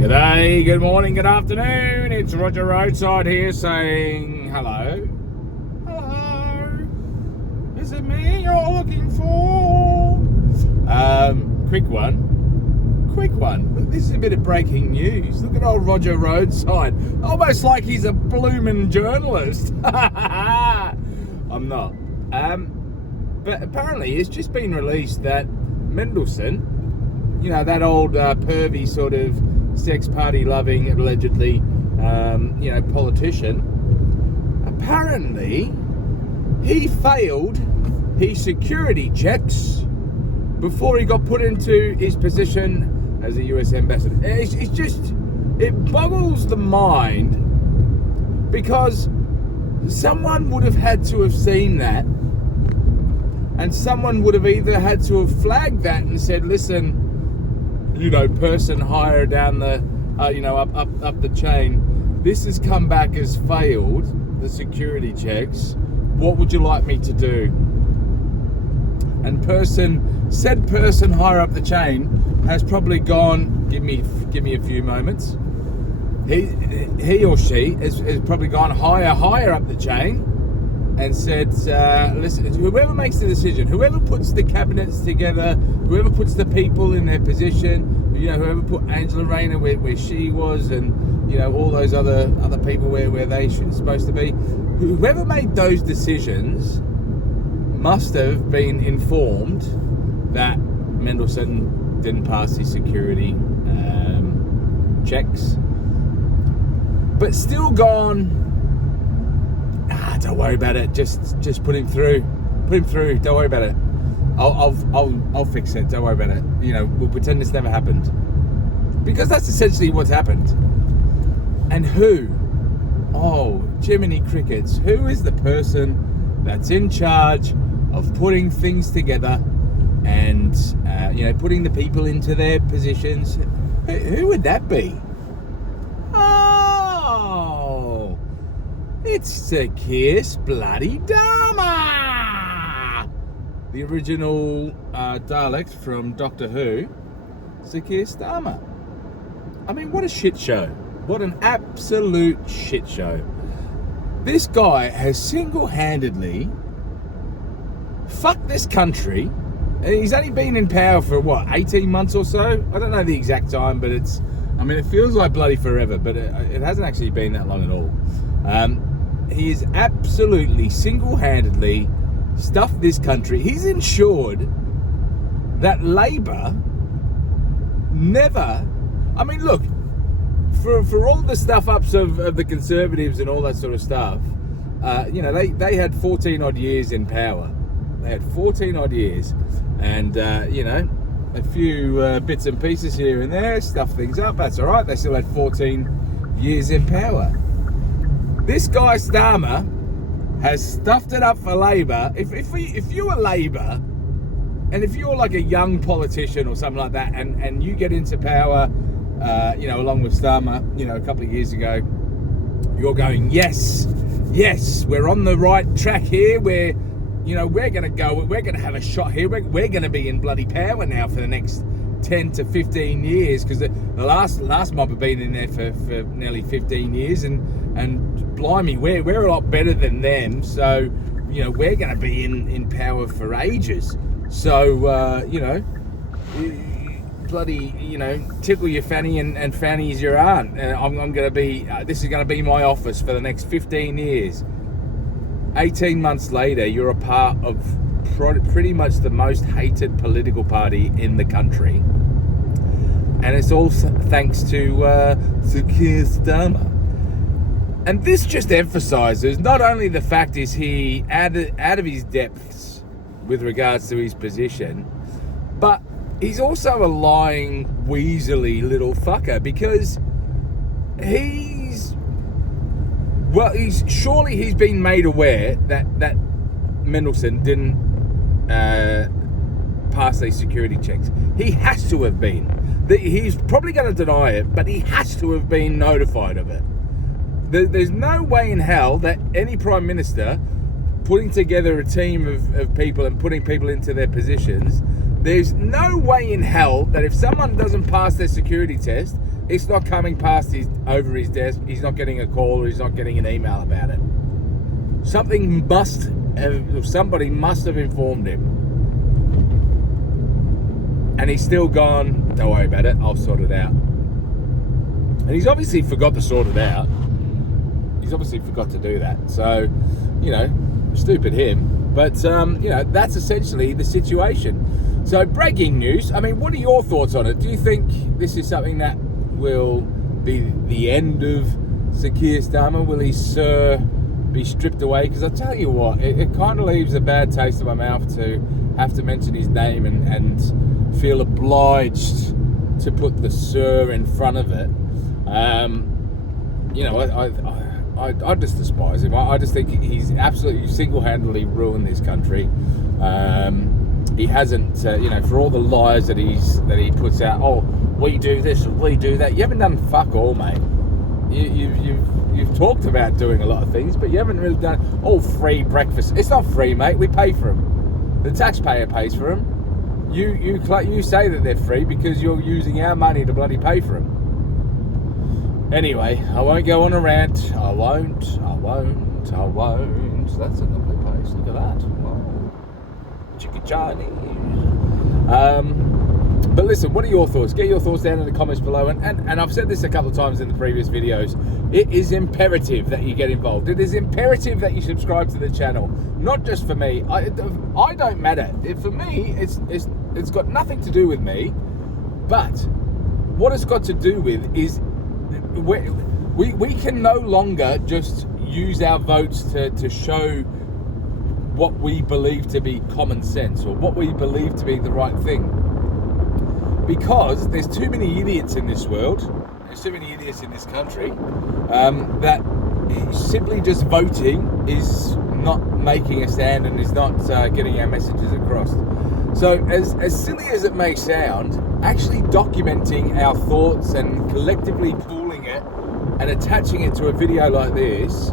G'day, good morning, good afternoon. It's Roger Roadside here saying hello. Hello. Is it me you're looking for? Quick one. This is a bit of breaking news. Look at old Roger Roadside. Almost like he's a bloomin' journalist. I'm not. But apparently it's just been released that Mandelson, you know, that old pervy sort of sex party loving, allegedly, politician, apparently he failed his security checks before he got put into his position as a US ambassador. It boggles the mind, because someone would have had to have seen that, and someone would have either had to have flagged that and said, listen, person higher down the, up the chain, this has come back as failed, the security checks. What would you like me to do? And said person higher up the chain has probably gone, give me a few moments. He or she has probably gone higher up the chain and said, listen, whoever makes the decision, whoever puts the cabinets together, whoever puts the people in their position, whoever put Angela Rayner where she was, and all those other people where they supposed to be, whoever made those decisions must have been informed that Mandelson didn't pass his security checks, but still gone, don't worry about it, just put him through, don't worry about it, I'll fix it, don't worry about it, we'll pretend this never happened, because that's essentially what's happened. And Jiminy Crickets, who is the person that's in charge of putting things together and putting the people into their positions? Who would that be? It's Sir Keir Bloody Starmer, the original Dalek from Doctor Who, Sir Keir Starmer. I mean, what a shit show. What an absolute shit show. This guy has single-handedly fucked this country, and he's only been in power for, 18 months or so? I don't know the exact time, but it feels like bloody forever, but it hasn't actually been that long at all. He is absolutely single-handedly stuffed this country. He's ensured that Labour never... look, for all the stuff-ups of the Conservatives and all that sort of stuff, they had 14 odd years in power. They had 14 odd years, and a few bits and pieces here and there, stuff things up. That's all right. They still had 14 years in power. This guy Starmer has stuffed it up for Labour. If you were Labour, and if you're like a young politician or something like that, and you get into power, along with Starmer, a couple of years ago, you're going, yes, we're on the right track here. We're going to have a shot here. We're going to be in bloody power now for the next 10 to 15 years, because the last mob have been in there for nearly 15 years, and blimey, we're a lot better than them. So, we're going to be in power for ages. So, bloody, tickle your fanny and fanny's your aunt. And I'm going to be, this is going to be my office for the next 15 years. 18 months later, you're a part of pretty much the most hated political party in the country. And it's all thanks to Sir Keir Starmer. And this just emphasises not only the fact is he out of his depths with regards to his position, but he's also a lying, weaselly little fucker, because he's been made aware that Mandelson didn't pass these security checks. He has to have been. He's probably going to deny it, but he has to have been notified of it. There's no way in hell that any Prime Minister putting together a team of people and putting people into their positions, there's no way in hell that if someone doesn't pass their security test, it's not coming past over his desk. He's not getting a call or he's not getting an email about it. Somebody must have informed him. And he's still gone, don't worry about it, I'll sort it out. And he's obviously forgot to sort it out. He's obviously forgot to do that. So, stupid him. But, that's essentially the situation. So, breaking news. I mean, what are your thoughts on it? Do you think this is something that will be the end of Sir Keir Starmer? Will he, sir, be stripped away? Because I tell you what, it kind of leaves a bad taste in my mouth to have to mention his name and feel obliged to put the sir in front of it. I just despise him. I just think he's absolutely single-handedly ruined this country. He hasn't, for all the lies that he puts out. Oh, we do this and we do that. You haven't done fuck all, mate. You've talked about doing a lot of things, but you haven't really done all free breakfast. It's not free, mate. We pay for them. The taxpayer pays for them. You say that they're free because you're using our money to bloody pay for them. Anyway, I won't go on a rant. I won't. That's a lovely place. Look at that. Oh, chicken Chinese. But listen, what are your thoughts? Get your thoughts down in the comments below. And I've said this a couple of times in the previous videos. It is imperative that you get involved. It is imperative that you subscribe to the channel. Not just for me. I don't matter. For me, it's got nothing to do with me. But what it's got to do with is we can no longer just use our votes to show what we believe to be common sense or what we believe to be the right thing. Because there's too many idiots in this world, there's too many idiots in this country, that simply just voting is not making a stand and is not getting our messages across. So as silly as it may sound, actually documenting our thoughts and collectively pooling it and attaching it to a video like this,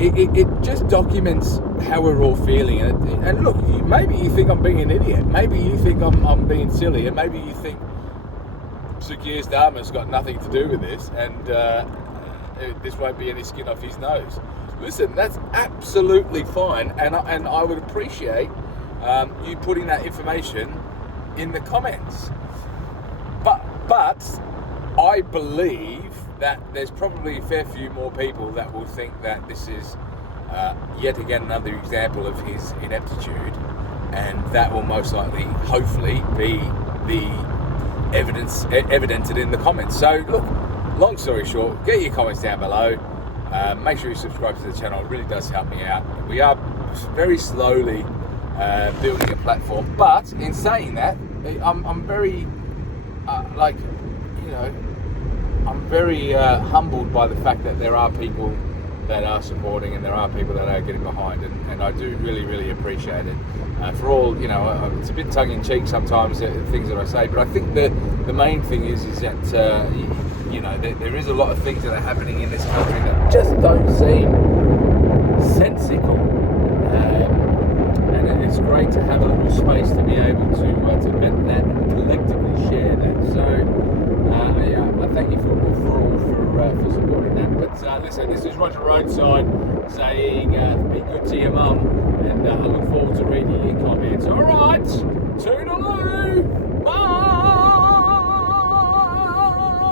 it just documents how we're all feeling. And look, maybe you think I'm being an idiot, maybe you think I'm being silly, and maybe you think Sir Keir Starmer's got nothing to do with this, and this won't be any skin off his nose. Listen, that's absolutely fine, and I would appreciate you putting that information in the comments. But I believe that there's probably a fair few more people that will think that this is yet again another example of his ineptitude, and that will most likely, hopefully, be the evidented in the comments. So look, long story short, get your comments down below. Make sure you subscribe to the channel. It really does help me out. We are very slowly building a platform, but in saying that, I'm very I'm very humbled by the fact that there are people that are supporting and there are people that are getting behind, and I do really, really appreciate it. For all, it's a bit tongue-in-cheek sometimes, things that I say, but I think the main thing is that there is a lot of things that are happening in this country that just don't seem sensical, and it's great to have a little space to be able to vent that and collectively share that. So I thank you for supporting that. But listen, this is Roger Roadside saying be good to your mum, and I look forward to reading your comments. All right.